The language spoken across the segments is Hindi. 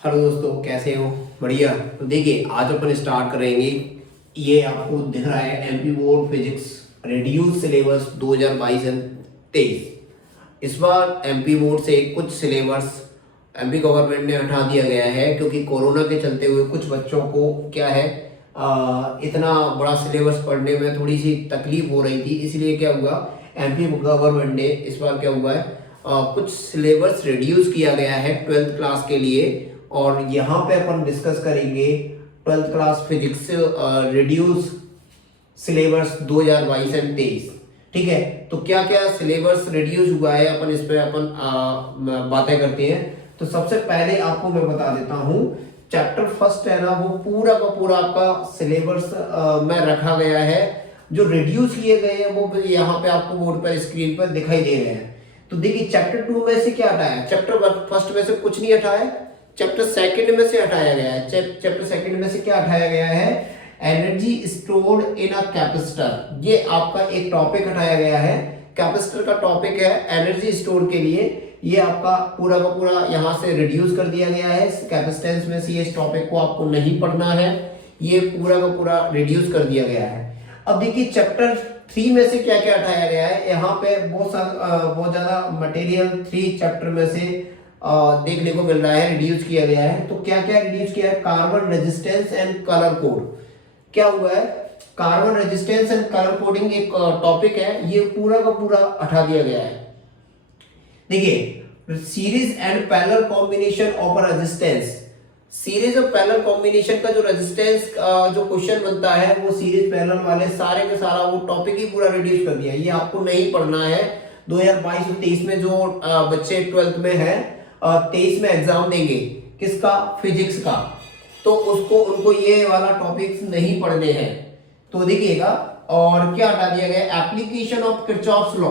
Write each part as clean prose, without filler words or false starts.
हेलो दोस्तों, कैसे हो? बढ़िया। तो देखिए, आज अपन स्टार्ट करेंगे। ये आपको दिख रहा है MP board physics reduce syllabus 2022 and 23। इस बार एमपी बोर्ड से कुछ सिलेबस एमपी गवर्नमेंट ने हटा दिया गया है, क्योंकि कोरोना के चलते हुए कुछ बच्चों को क्या है, इतना बड़ा सिलेबस पढ़ने में थोड़ी सी तकलीफ हो रही थी। इसलिए क्या हुआ, एमपी गवर्नमेंट ने इस बार क्या हुआ है, कुछ सिलेबस रिड्यूस किया गया है 12th क्लास के लिए। और यहाँ पे अपन डिस्कस करेंगे 12th class physics reduce syllabus 2022 and 23। ठीक है, तो क्या क्या सिलेबस रिड्यूस हुआ है अपन इस पे अपन बातें करते हैं। तो सबसे पहले आपको मैं बता देता हूँ, चैप्टर फर्स्ट है ना, वो पूरा का पूरा आपका सिलेबस में रखा गया है। जो रिड्यूस किए गए हैं वो यहाँ पे आपको बोर्ड पर स्क्रीन पर दिखाई दे रहे हैं। तो देखिए, चैप्टर 2 में से क्या हटाया, चैप्टर फर्स्ट में से कुछ नहीं हटाया, चैप्टर सेकंड में से हटाया गया है। चैप्टर सेकंड में से क्या हटाया गया है, energy stored in a capacitor. ये आपका एक टॉपिक हटाया गया है, कैपेसिटर का टॉपिक है एनर्जी स्टोर के लिए। ये आपका पूरा का पूरा यहाँ से रिड्यूस कर दिया गया है। कैपेसिटेंस में से इस टॉपिक को आपको नहीं पढ़ना है, ये पूरा का पूरा रिड्यूस कर दिया गया है। अब देखिए, चैप्टर 3 में से क्या क्या हटाया गया है। यहाँ पे बहुत ज्यादा मटेरियल 3 चैप्टर में से देखने को मिल रहा है, रिड्यूस किया गया है। तो क्या क्या रिड्यूस किया है, carbon resistance and colour code. क्या हुआ है, carbon resistance and colour coding एक टॉपिक है, ये पूरा का पूरा हटा दिया गया है। देखिए, series and parallel combination of resistance, series और पैरेलल कॉम्बिनेशन का जो रेजिस्टेंस जो क्वेश्चन बनता है, वो सीरीज पैरेलल वाले सारे के सारा वो टॉपिक ही पूरा रिड्यूस कर दिया। ये आपको नहीं पढ़ना है। 2022 और 23 में जो बच्चे 12th में है, 23 में एग्जाम देंगे किसका, फिजिक्स का, तो उसको उनको ये वाला टॉपिक्स नहीं पढ़ने हैं। तो देखिएगा, और क्या हटा दिया गया, एप्लीकेशन ऑफ किरचॉफ्स लॉ।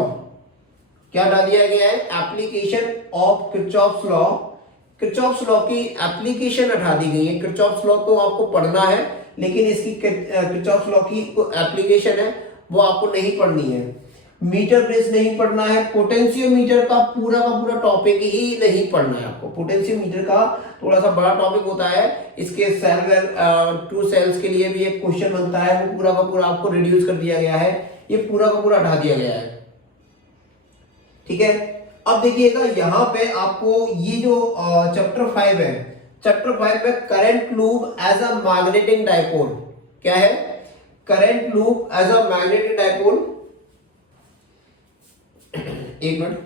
क्या हटा दिया गया है, application of Kirchhoff's law. Kirchhoff's law की एप्लीकेशन हटा दी गई है। किरचॉफ्स लॉ को आपको पढ़ना है, लेकिन इसकी किरचॉफ्स लॉ की एप्लीकेशन है वो आपको नहीं पढ़नी है। मीटर ब्रिज नहीं पढ़ना है। पोटेंशियोमीटर का पूरा टॉपिक ही नहीं पढ़ना है आपको। पोटेंशियोमीटर का थोड़ा सा बड़ा टॉपिक होता है, इसके सेल टू सेल्स के लिए भी एक क्वेश्चन बनता है, वो पूरा का पूरा आपको रिड्यूस कर दिया गया है। ये पूरा का पूरा हटा दिया गया है। ठीक है, अब देखिएगा, यहाँ पे आपको ये जो चैप्टर 5 है, चैप्टर 5 में current loop as a magnetic dipole. क्या है, current loop as a magnetic dipole. एक मिनट,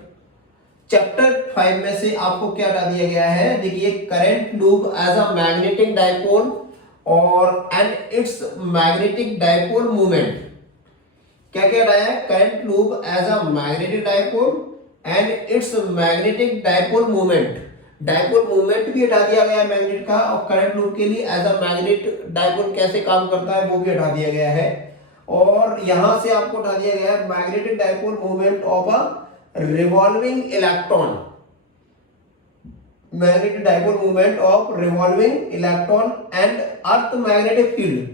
चैप्टर 5 में से आपको क्या हटा दिया गया है, देखिए, current loop as a magnetic dipole और and its magnetic dipole movement. क्या क्या हटाया है, current loop as a magnetic dipole and its magnetic dipole movement. Dipole movement भी हटा दिया गया है मैग्नेट का, और करंट लूप के लिए एज अ मैग्नेट डाइपोल कैसे काम करता है वो भी हटा दिया गया है। और यहां से आपको हटा दिया गया है magnetic dipole movement of a revolving electron. Magnetic dipole movement of revolving electron and earth magnetic field,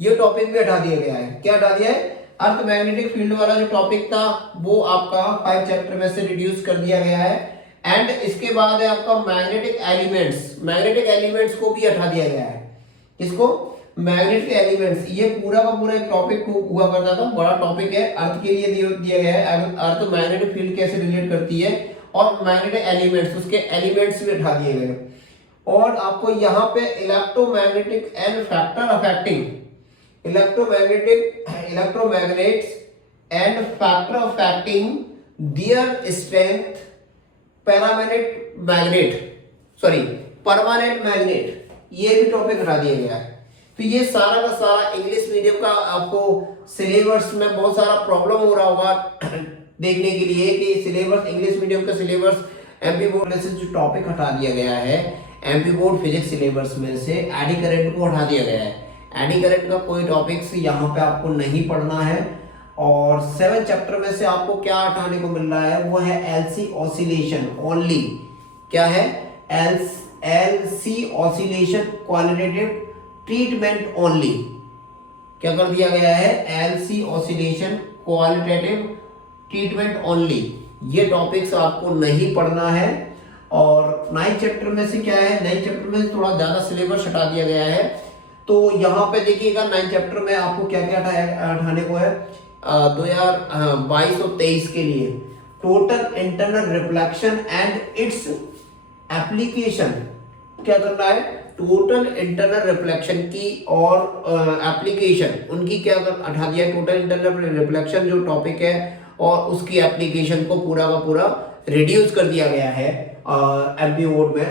ये टॉपिक भी हटा दिया गया है। क्या हटा दिया है, अर्थ मैग्नेटिक फील्ड वाला जो टॉपिक था वो आपका 5 चैप्टर में से रिड्यूस कर दिया गया है। एंड इसके बाद है आपका मैग्नेटिक एलिमेंट्स। मैग्नेटिक एलिमेंट्स को भी हटा दिया गया है। किसको, मैग्नेटिक एलिमेंट्स। ये पूरा का पूरा एक टॉपिक हुआ करता था, बड़ा टॉपिक है, अर्थ के लिए दिया गया है। अर्थ मैग्नेटिक फील्ड कैसे रिलेट करती है, और मैग्नेटिक एलिमेंट्स, उसके एलिमेंट्स भी हटा दिए गए। और आपको यहाँ पे electromagnetic and factor affecting, electromagnets and factor affecting their strength permanent magnet, ये भी टॉपिक हटा दिया गया है। तो ये सारा का सारा इंग्लिश मीडियम का आपको सिलेबस में बहुत सारा प्रॉब्लम हो रहा होगा देखने के लिए कि सिलेबस, इंग्लिश मीडियम का सिलेबस एमपी बोर्ड से जो टॉपिक हटा दिया गया है, एमपी बोर्ड फिजिक्स सिलेबस में से एडी करंट को हटा दिया गया है। एडी करंट का कोई टॉपिक्स यहाँ पे आपको नहीं पढ़ना है। और 7 चैप्टर में से आपको क्या हटाने को मिल रहा है, वो है एलसी ऑसिलेशन ओनली। क्या है, LC oscillation qualitative treatment only. क्या कर दिया गया है, LC oscillation qualitative treatment only. ये टॉपिक्स आपको नहीं पढ़ना है। और 9 चैप्टर में से क्या है, 9 चैप्टर में से थोड़ा ज्यादा सिलेबस हटा दिया गया है। तो यहाँ पे देखिएगा 9 चैप्टर में आपको क्या क्या हटाने को है 2022 और 23 के लिए। Total internal reflection and its application, क्या करना है, टोटल इंटरनल रिफ्लेक्शन की और एप्लीकेशन उनकी क्या हटा दिया, टोटल इंटरनल रिफ्लेक्शन जो टॉपिक है और उसकी एप्लीकेशन को पूरा का पूरा रिड्यूस कर दिया गया है एमपी बोर्ड में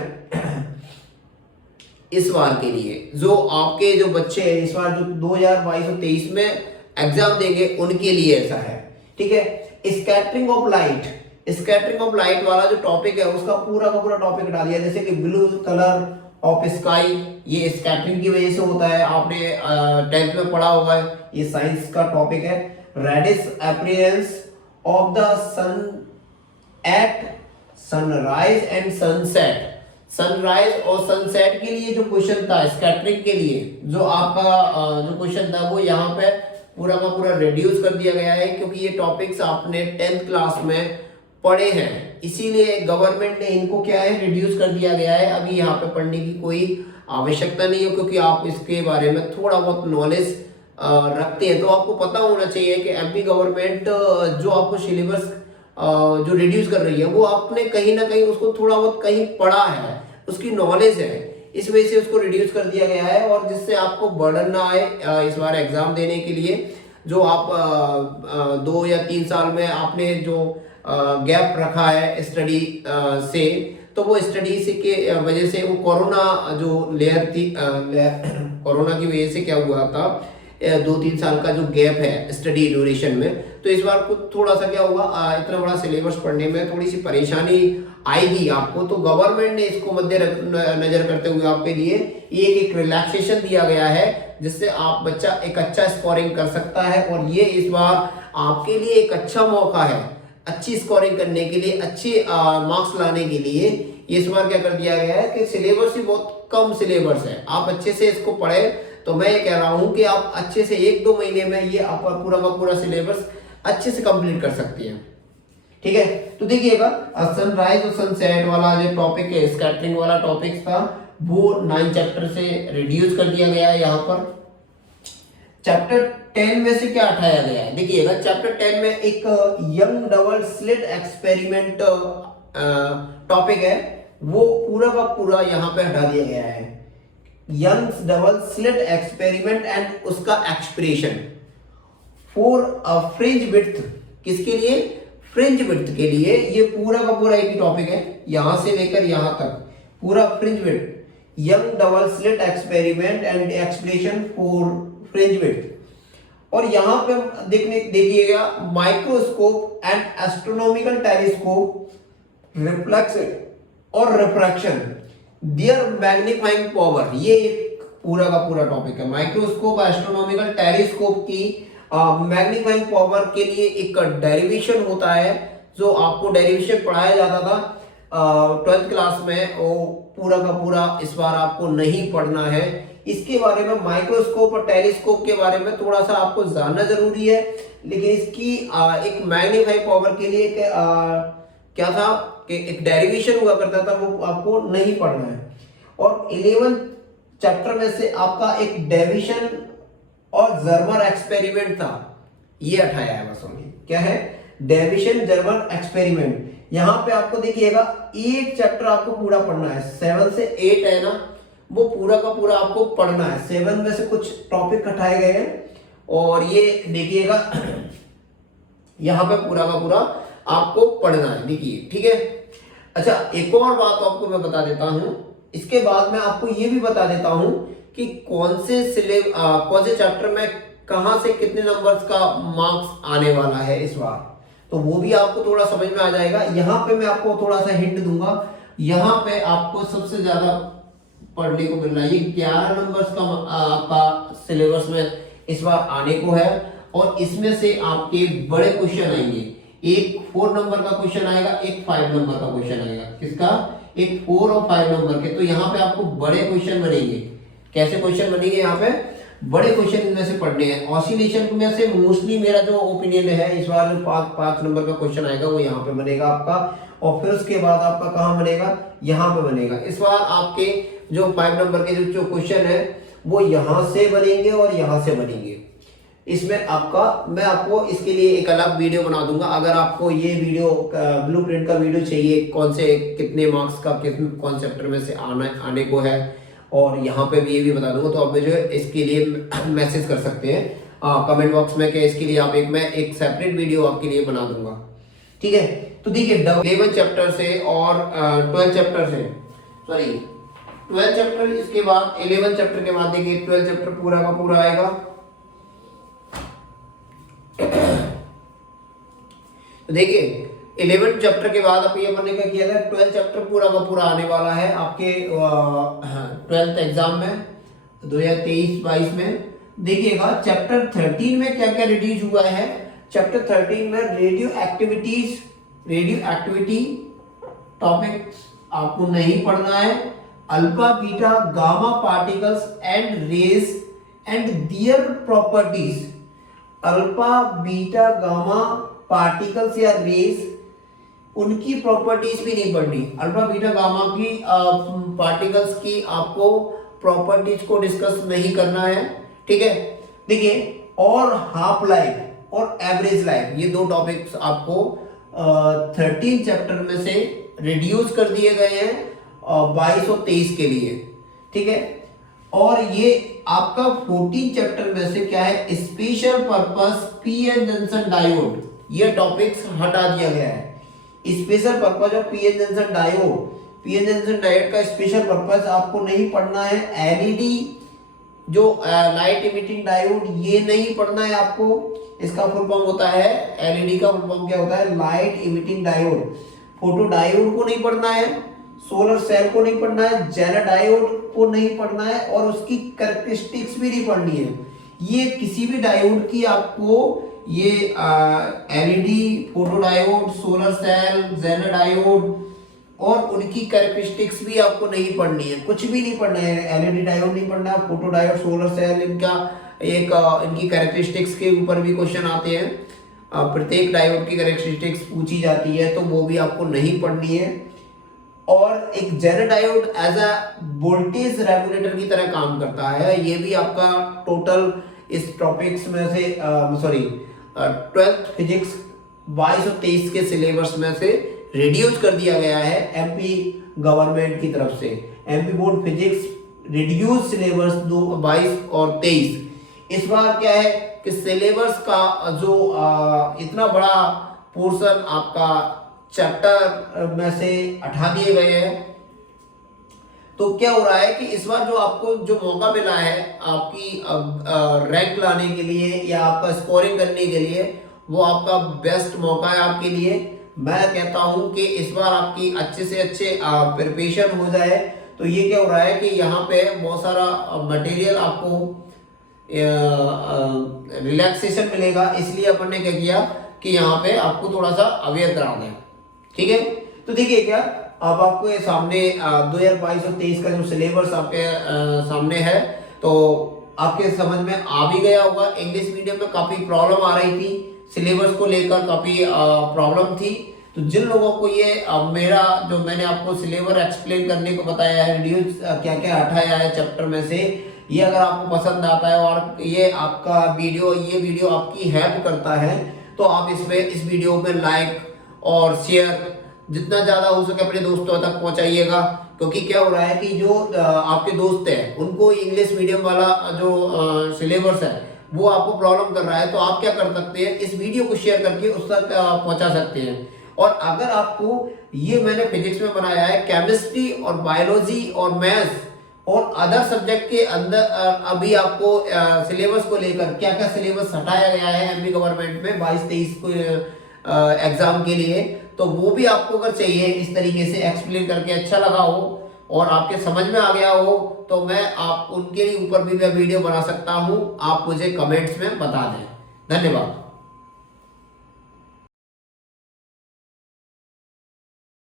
इस बार के लिए। जो आपके जो बच्चे हैं इस बार जो 2022 और 23 में एग्जाम देंगे उनके लिए ऐसा है, ठीक है। Scattering of light, scattering of light वाला जो टॉपिक है उसका पूरा का पूरा टॉपिक हटा दिया, जैसे कि ब्लू कलर ऑफ स्काई, ये स्कैटरिंग की वजह से होता है, आपने 10th में पढ़ा होगा, ये साइंस का टॉपिक है। Reddish appearance of the sun at sunrise and sunset, sunrise और सनसेट के लिए जो क्वेश्चन था स्कैटरिंग के लिए, जो आपका जो क्वेश्चन था वो यहाँ पे पूरा का पूरा रिड्यूस कर दिया गया है, क्योंकि ये टॉपिक्स आपने 10th क्लास में पढ़े हैं, इसीलिए गवर्नमेंट ने इनको क्या है रिड्यूस कर दिया गया है। अभी यहाँ पे पढ़ने की कोई आवश्यकता नहीं है, क्योंकि आप इसके बारे में थोड़ा बहुत नॉलेज रखते हैं, तो आपको पता होना चाहिए कि एमपी गवर्नमेंट जो आपको सिलेबस जो रिड्यूस कर रही है वो आपने कहीं ना कहीं उसको थोड़ा बहुत कहीं पढ़ा है, उसकी नॉलेज है, इस वजह से उसको रिड्यूस कर दिया गया है। और जिससे आपको बर्डन ना आए इस बार एग्जाम देने के लिए, जो आप 2 या 3 साल में आपने जो गैप रखा है स्टडी से, तो वो स्टडी से के वजह से वो कोरोना जो लेयर थी कोरोना की वजह से क्या हुआ था 2-3 साल का जो गैप है स्टडी ड्यूरेशन में, तो इस बार कुछ थोड़ा सा क्या होगा इतना बड़ा सिलेबस पढ़ने में थोड़ी सी परेशानी आएगी आपको। तो गवर्नमेंट ने इसको मद्देनजर करते हुए आपके लिए एक रिलैक्सेशन दिया गया है, जिससे आप बच्चा एक अच्छा स्कोरिंग कर सकता है। और ये इस बार आपके लिए एक अच्छा मौका है अच्छी स्कोरिंग करने के लिए, अच्छे मार्क्स लाने के लिए। इस बार क्या कर दिया गया है कि सिलेबस ही बहुत कम सिलेबस है, आप अच्छे से इसको पढ़े, तो मैं ये कह रहा हूं कि आप अच्छे से 1-2 महीने में ये आप पूरा का पूरा सिलेबस अच्छे से कंप्लीट कर सकती हैं, ठीक है। तो देखिएगा सनराइज और सनसेट वाला जो टॉपिक है, स्कैटरिंग वाला टॉपिक था, वो 9 चैप्टर से रिड्यूस कर दिया गया है। यहाँ पर चैप्टर 10 में से क्या हटाया गया है, देखिएगा चैप्टर 10 में एक young double slit experiment topic है, वो पूरा का पूरा यहाँ पे हटा दिया गया है। Young double slit experiment and उसका expression for a fringe width, किसके लिए, फ्रिंज विड्थ के लिए। ये पूरा का पूरा एक ही टॉपिक है, यहां से लेकर यहां तक पूरा fringe width, young double slit experiment and expression for fringe width. और यहां पे देखिएगा microscope and astronomical telescope, reflection और रिफ्रैक्शन, देयर मैग्नीफाइंग पावर, ये एक पूरा का पूरा टॉपिक है। माइक्रोस्कोप एस्ट्रोनॉमिकल टेलीस्कोप की मैग्नीफाइंग पावर के लिए एक डेरिवेशन होता है, जो आपको डेरिवेशन पढ़ाया जाता था 12th क्लास में, वो पूरा का पूरा इस बार आपको नहीं पढ़ना है। इसके बारे में माइक्रोस्कोप और टेलीस्कोप के बारे में थोड़ा सा आपको जानना जरूरी है, लेकिन इसकी एक मैग्नीफाइंग पावर के लिए क्या था कि एक डेरिवेशन हुआ करता था, वो आपको नहीं पढ़ना है। और 11 चैप्टर में से आपका एक डेविशन और जर्मर एक्सपेरिमेंट था, ये हटाया है बस हमने। क्या है, डेविशन जर्मर एक्सपेरिमेंट। यहां पे आपको देखिएगा एक चैप्टर आपको पूरा पढ़ना है, 7 से 8 है ना, वो पूरा का पूरा आपको पढ़ना है। 7 में से कुछ टॉपिक हटाए गए हैं, और ये देखिएगा यहां पे पूरा का पूरा आपको पढ़ना है, देखिए, ठीक है। अच्छा, एक और बात आपको मैं बता देता हूं, इसके बाद मैं आपको ये भी बता देता हूं कि कौन से चैप्टर में कहां से कितने नंबर्स का मार्क्स आने वाला है इस बार, तो वो भी आपको थोड़ा समझ में आ जाएगा। यहां पे मैं आपको थोड़ा सा हिंट दूंगा, यहां पे आपको सबसे ज्यादा पढ़ने को मिल रहा है, ये 11 नंबर्स का आपका सिलेबस में इस बार आने को है, और इसमें से आपके बड़े क्वेश्चन आएंगे। एक 4 नंबर का क्वेश्चन आएगा, एक 5 नंबर का क्वेश्चन आएगा। किसका, एक 4 और 5 नंबर के। तो यहाँ पे आपको बड़े क्वेश्चन बनेंगे। कैसे क्वेश्चन बनेंगे यहाँ पे, बड़े क्वेश्चन इनमें से पढ़ने हैं। ऑसिलेशन में से मोस्टली मेरा जो ओपिनियन है, इस बार जो 5 नंबर का क्वेश्चन आएगा वो यहाँ पे बनेगा आपका, और फिर उसके बाद आपका कहाँ बनेगा, यहाँ पे बनेगा। इस बार आपके जो 5 नंबर के जो क्वेश्चन है वो यहाँ से बनेंगे और यहाँ से बनेंगे। इसमें आपका, मैं आपको इसके लिए एक अलग वीडियो बना दूंगा। अगर आपको ये वीडियो ब्लूप्रिंट का वीडियो चाहिए, कौन से कितने मार्क्स का किस कौन चैप्टर में से आने को है, और यहाँ पे भी ये भी बता दूंगा, तो आप जो है इसके लिए मैसेज कर सकते हैं कमेंट बॉक्स में कि इसके लिए आप मैं एक सेपरेट वीडियो आपके लिए बना दूंगा, ठीक है। तो देखिए 11 चैप्टर से और 12 चैप्टर से, सॉरी 12 चैप्टर, इसके बाद 11 चैप्टर के बाद देखिए 12 चैप्टर पूरा का पूरा आएगा। तो देखिए 11 चैप्टर के बाद अब ये अपने क्या किया था, 12 चैप्टर पूरा का पूरा आने वाला है आपके 12th एग्जाम में 2023-22 में। देखिएगा चैप्टर 13 में क्या क्या रिड्यूस हुआ है। चैप्टर 13 में रेडियो एक्टिविटी टॉपिक्स आपको नहीं पढ़ना है। Alpha beta gamma particles and rays and their properties, alpha beta gamma particles या रेज, उनकी प्रॉपर्टीज भी नहीं पढ़नी। अल्फा बीटा गामा की पार्टिकल्स की आपको प्रॉपर्टीज को डिस्कस नहीं करना है, ठीक है। देखिए और हाफ लाइफ और एवरेज लाइफ, ये दो टॉपिक्स आपको 13 चैप्टर में से रिड्यूस कर दिए गए हैं 22 और 23 के लिए, ठीक है। और ये आपका 14 चैप्टर में से क्या है, special purpose PN junction diode, ये टॉपिक्स हटा दिया गया है। Special purpose of PN junction diode, PN junction diode का स्पेशल पर्पस आपको नहीं पढ़ना है। एलईडी जो लाइट इमिटिंग डायोड, ये नहीं पढ़ना है आपको। इसका फुल फॉर्म होता है, एलईडी का फुल फॉर्म क्या होता है, light emitting diode. Photo diode को नहीं पढ़ना है, सोलर सेल को नहीं पढ़ना है, जेनर डायोड को नहीं पढ़ना है, और उसकी कैरेक्टरिस्टिक्स भी नहीं पढ़नी है। ये किसी भी डायोड की आपको ये LED, photo diode, solar cell, Zener diode और उनकी कैरेक्टरिस्टिक्स भी आपको नहीं पढ़नी है, कुछ भी नहीं पढ़ना है। एलईडी डायोड नहीं पढ़ना है, फोटो डायोड, सोलर सेल, इनका एक इनकी कैरेक्टरिस्टिक्स के ऊपर भी क्वेश्चन आते हैं। प्रत्येक डायोड की कैरेक्टरिस्टिक्स पूछी जाती है, तो वो भी आपको नहीं पढ़नी है। और एक Zener diode as a voltage regulator की तरह काम करता है, ये भी आपका टोटल इस टॉपिक्स में से सॉरी 12th फिजिक्स 22 और 23 के सिलेबस में से रिड्यूस कर दिया गया है एमपी गवर्नमेंट की तरफ से। MP board physics reduce syllabus 22 और 23। इस बार क्या है कि सिलेबस का जो इतना बड़ा पोर्शन आपका चैप्टर में से हटा दिए गए हैं, तो क्या हो रहा है कि इस बार जो आपको जो मौका मिला है आपकी रैंक लाने के लिए या आपका स्कोरिंग करने के लिए, वो आपका बेस्ट मौका है आपके लिए। मैं कहता हूं कि इस बार आपकी अच्छे से अच्छे प्रिपरेशन हो जाए। तो ये क्या हो रहा है कि यहाँ पे बहुत सारा मटेरियल आपको रिलैक्सेशन मिलेगा, इसलिए अपन ने क्या किया कि यहाँ पे आपको थोड़ा सा अवेयर करा दें, ठीक है। तो देखिए क्या अब आपको ये सामने 2022 और 23 का जो सिलेबस आपके सामने है, तो आपके समझ में आ भी गया होगा। इंग्लिश मीडियम में काफी प्रॉब्लम आ रही थी, सिलेबस को लेकर काफी प्रॉब्लम थी। तो जिन लोगों को ये मेरा जो मैंने आपको सिलेबस एक्सप्लेन करने को बताया है, रिड्यूस क्या क्या हटाया है चैप्टर में से, ये अगर आपको पसंद आता है और ये आपका ये वीडियो आपकी हेल्प करता है, तो आप इस वीडियो पे लाइक और शेयर जितना ज्यादा हो सके अपने दोस्तों तक पहुंचाइएगा। क्योंकि क्या हो रहा है कि जो आपके दोस्त हैं उनको इंग्लिश मीडियम वाला जो सिलेबस है वो आपको प्रॉब्लम कर रहा है, तो आप क्या कर सकते हैं, इस वीडियो को शेयर करके उस तक पहुंचा सकते हैं। और अगर आपको ये मैंने फिजिक्स में बनाया है, केमिस्ट्री और बायोलॉजी और मैथ्स और अदर सब्जेक्ट के अंदर अभी आपको सिलेबस को लेकर क्या क्या सिलेबस हटाया गया है एमपी गवर्नमेंट में 22-23 को एग्जाम के लिए, तो वो भी आपको अगर चाहिए इस तरीके से एक्सप्लेन करके अच्छा लगा हो और आपके समझ में आ गया हो, तो मैं आप उनके ऊपर भी मैं वीडियो बना सकता हूं। आप मुझे कमेंट्स में बता दें। धन्यवाद।